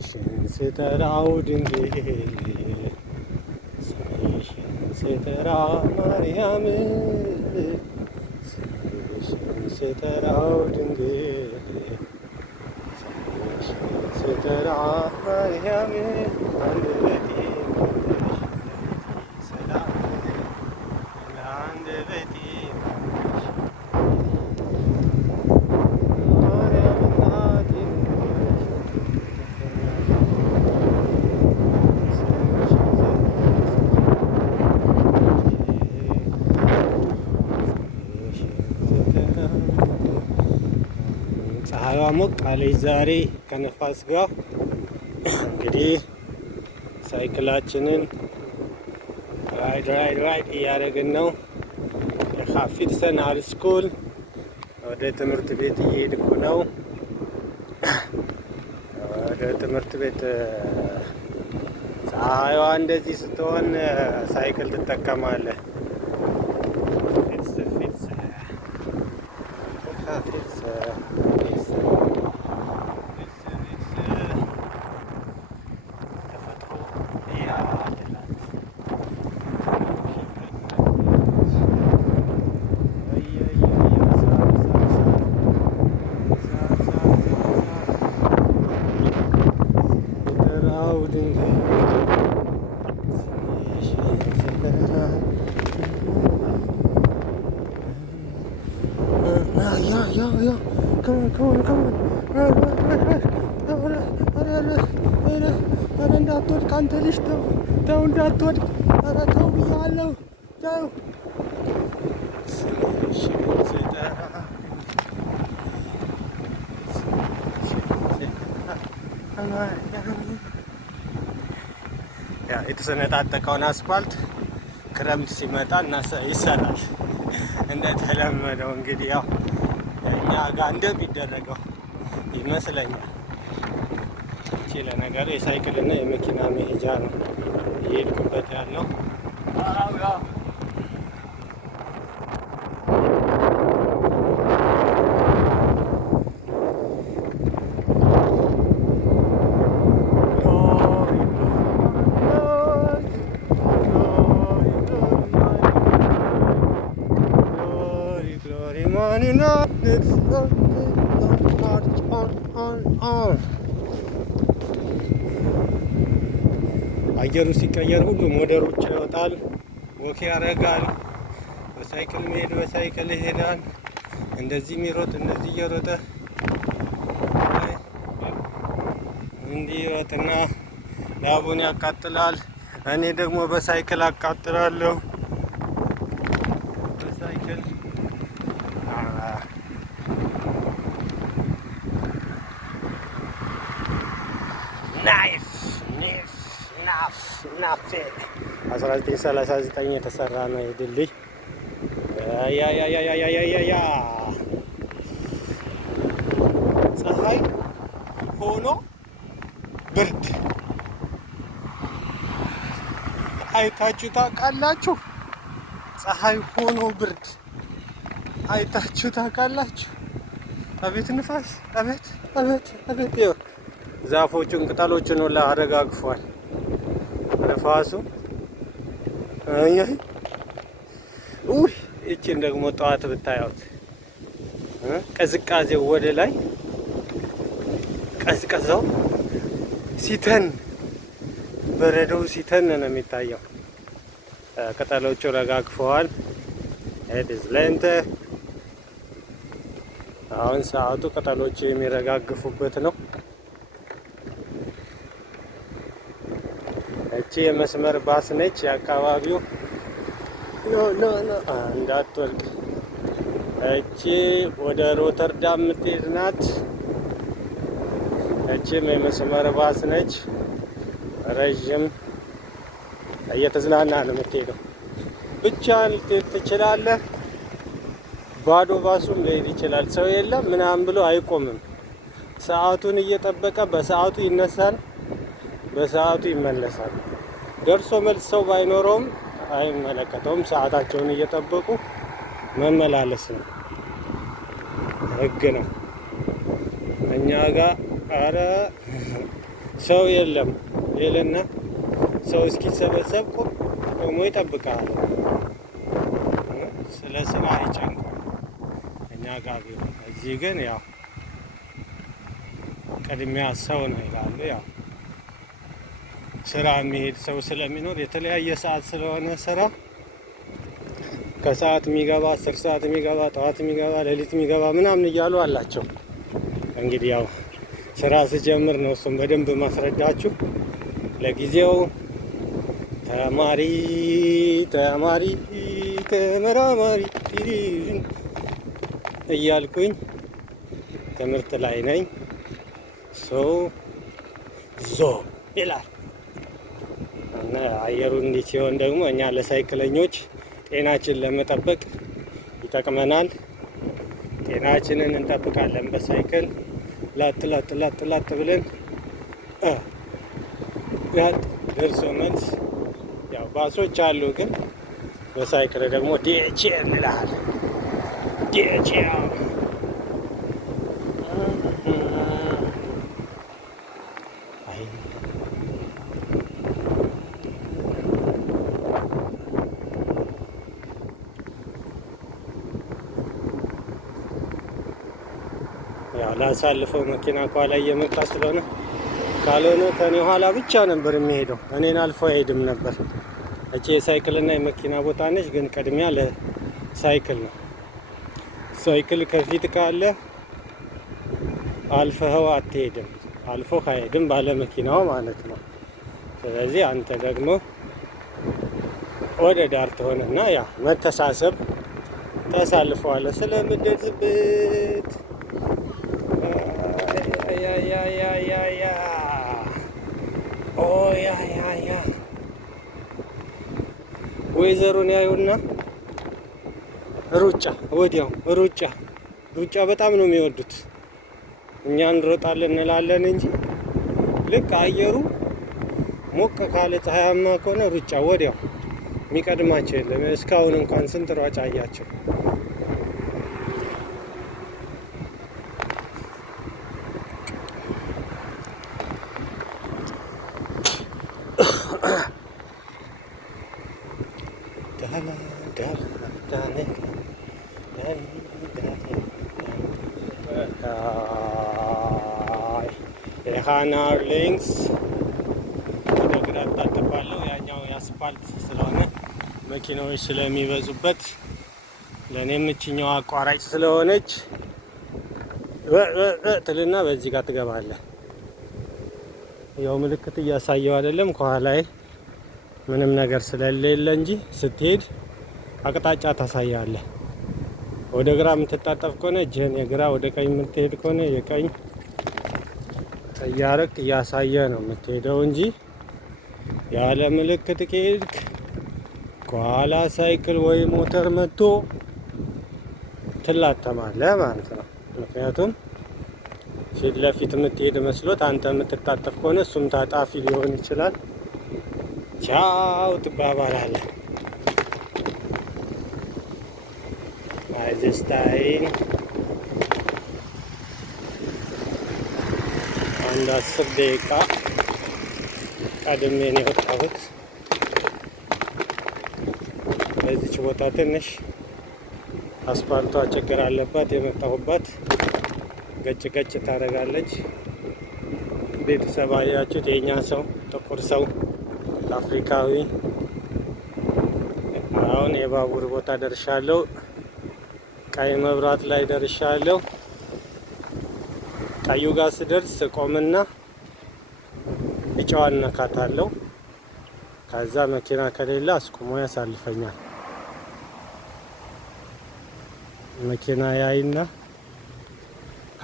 ስምሽን ስጠራው ድንግል ስምሽን ስጠራ ማርያም ስምሽን ስጠራው ድንግል ስምሽን ስጠራ ማርያም አንደበቴ ሰላም ለአንደበቴ ፀሐይዋ ሞቅ አለች ዛሬ ከነፋስ ጋር። እንግዲህ ሳይክላችንን ራይድ እያደረግን ነው። የካፊድሰን ሃይ ስኩል ወደ ትምህርት ቤት እየሄድኩ ነው። ወደ ትምህርት ቤት ፀሐይዋ እንደዚህ ስትሆን ሳይክል ትጠቀማለህ። እንዳትወድቅ አንተ ልጅ ተው እንዳትወድቅ። ኧረ ተው ብያለሁ ተው። የተሰነጣጠቀውን አስፋልት ክረምት ሲመጣ ይሰራል እንደተለመደው። እንግዲህ ያው እኛ ጋር እንደሚደረገው ይመስለኛል። እቺ ለነገሩ የሳይክልና የመኪና መሄጃ ነው እየሄድኩበት ያለው። አየሩ ሲቀየር ሁሉም ወደ ሩጫ ይወጣል፣ ወክ ያደርጋል። በሳይክል መሄድ በሳይክል ይሄዳል። እንደዚህ የሚሮጥ እንደዚህ እየሮጠ እንዲህ ይሮጥና ላቡን ያቃጥላል። እኔ ደግሞ በሳይክል አቃጥላለሁ። በሳይክል ናፌ 1939 የተሰራ ነው ድልድይ። ፀሐይ ሆኖ ብርድ አይታችሁ ታውቃላችሁ? ፀሐይ ሆኖ ብርድ አይታችሁ ታውቃላችሁ? አቤት ንፋስ! አቤት አቤት አቤት! ዛፎቹን ቅጠሎቹን ሁላ አረጋግፏል ነፋሱ። ውይ ይቺን ደግሞ ጠዋት ብታዩት ቅዝቃዜው ወደ ላይ ቀዝቀዛው ሲተን በረዶው ሲተን ነው የሚታየው። ቅጠሎቹ ረጋግፈዋል። ለእንተ አሁን ሰዓቱ ቅጠሎቹ የሚረጋግፉበት ነው። እቺ የመስመር ባስ ነች። የአካባቢው እንዳትወልቅ። እቺ ወደ ሮተርዳም የምትሄድ ናት። እቺም የመስመር ባስ ነች። ረዥም እየተዝናና ነው የምትሄደው። ብቻህን ልትሄድ ትችላለህ። ባዶ ባሱም ሊሄድ ይችላል። ሰው የለም ምናምን ብሎ አይቆምም። ሰዓቱን እየጠበቀ በሰዓቱ ይነሳል፣ በሰዓቱ ይመለሳል። ደርሶ መልስ ሰው ባይኖረውም አይመለከተውም። ሰዓታቸውን እየጠበቁ መመላለስ ነው፣ ህግ ነው። እኛ ጋር አረ ሰው የለም ይልና ሰው እስኪሰበሰብ ቆሞ ይጠብቃል። ስለ ስራ አይጨንቁም እኛ ጋር ቢሆን። እዚህ ግን ያው ቅድሚያ ሰው ነው ይላሉ። ያው ስራ የሚሄድ ሰው ስለሚኖር የተለያየ ሰዓት ስለሆነ ስራ ከሰዓት የሚገባ 10 ሰዓት የሚገባ ጠዋት የሚገባ ሌሊት የሚገባ ምናምን እያሉ አላቸው። እንግዲህ ያው ስራ ስጀምር ነው እሱም በደንብ ማስረዳችሁ። ለጊዜው ተማሪ ተመራማሪ እያልኩኝ ትምህርት ላይ ነኝ። ሰው ዞ ይላል እና አየሩ እንዲህ ሲሆን ደግሞ እኛ ለሳይክለኞች ጤናችን ለመጠበቅ ይጠቅመናል። ጤናችንን እንጠብቃለን በሳይክል ላጥ ብለን ደርሶ መልስ። ያው ባሶች አሉ፣ ግን በሳይክል ደግሞ ዲኤችኤል ይልሃል። ዲኤችኤል ያው ላሳልፈው መኪና ከኋላ እየመጣ ስለሆነ፣ ካልሆነ ከኔ ኋላ ብቻ ነበር የሚሄደው፣ እኔን አልፎ አይሄድም ነበር። እቺ የሳይክልና የመኪና ቦታ ነች፣ ግን ቅድሚያ ለሳይክል ነው። ሳይክል ከፊት ካለ አልፈኸው አትሄድም፣ አልፎ አይሄድም ባለ መኪናው ማለት ነው። ስለዚህ አንተ ደግሞ ወደ ዳር ትሆንና ያ መተሳሰብ ታሳልፈዋለህ ስለምትደርስበት። ወይዘሮን ያዩና ሩጫ ወዲያው ሩጫ በጣም ነው የሚወዱት። እኛ እንሮጣለን እንላለን እንጂ ልክ አየሩ ሞቅ ካለ ፀሐያማ ከሆነ ሩጫ ወዲያው የሚቀድማቸው የለም። እስካሁን እንኳን ስንት ሯጭ አያቸው። የሃናር ሊንክስ ወደ ግራ ታጠፋለሁ። ያኛው የአስፓልት ስለሆነ መኪናዎች ስለሚበዙበት ለእኔም እችኛው አቋራጭ ስለሆነች ትልና በዚህ ጋር ትገባለህ። ያው ምልክት እያሳየው አይደለም ከኋላዬ ምንም ነገር ስለሌለ እንጂ ስትሄድ አቅጣጫ ታሳያለህ። ወደ ግራ የምትታጠፍ ከሆነ እጅህን የግራ፣ ወደ ቀኝ የምትሄድ ከሆነ የቀኝ እያረክ እያሳየ ነው የምትሄደው እንጂ ያለ ምልክት ከሄድክ ከኋላ ሳይክል ወይ ሞተር መጥቶ ትላተማለህ ማለት ነው። ምክንያቱም ፊት ለፊት የምትሄድ መስሎት አንተ የምትታጠፍ ከሆነ እሱም ታጣፊ ሊሆን ይችላል። ቻው ትባባላለህ። አይዘስታይን አንድ 10 ደቂቃ ቀድሜ ነው የወጣሁት። በዚች ቦታ ትንሽ አስፓልቷ ችግር አለባት። የመጣሁባት ገጭ ታደርጋለች። ቤተሰብ አያችሁት? የኛ ሰው ጥቁር ሰው አፍሪካዊ። አሁን የባቡር ቦታ ደርሻለሁ። ቀይ መብራት ላይ ደርሻለሁ። ቀዩ ጋር ስደርስ ቆምና ቢጫዋን ነካታለሁ። ከዛ መኪና ከሌለ አስቁሞ ያሳልፈኛል። መኪና ያይና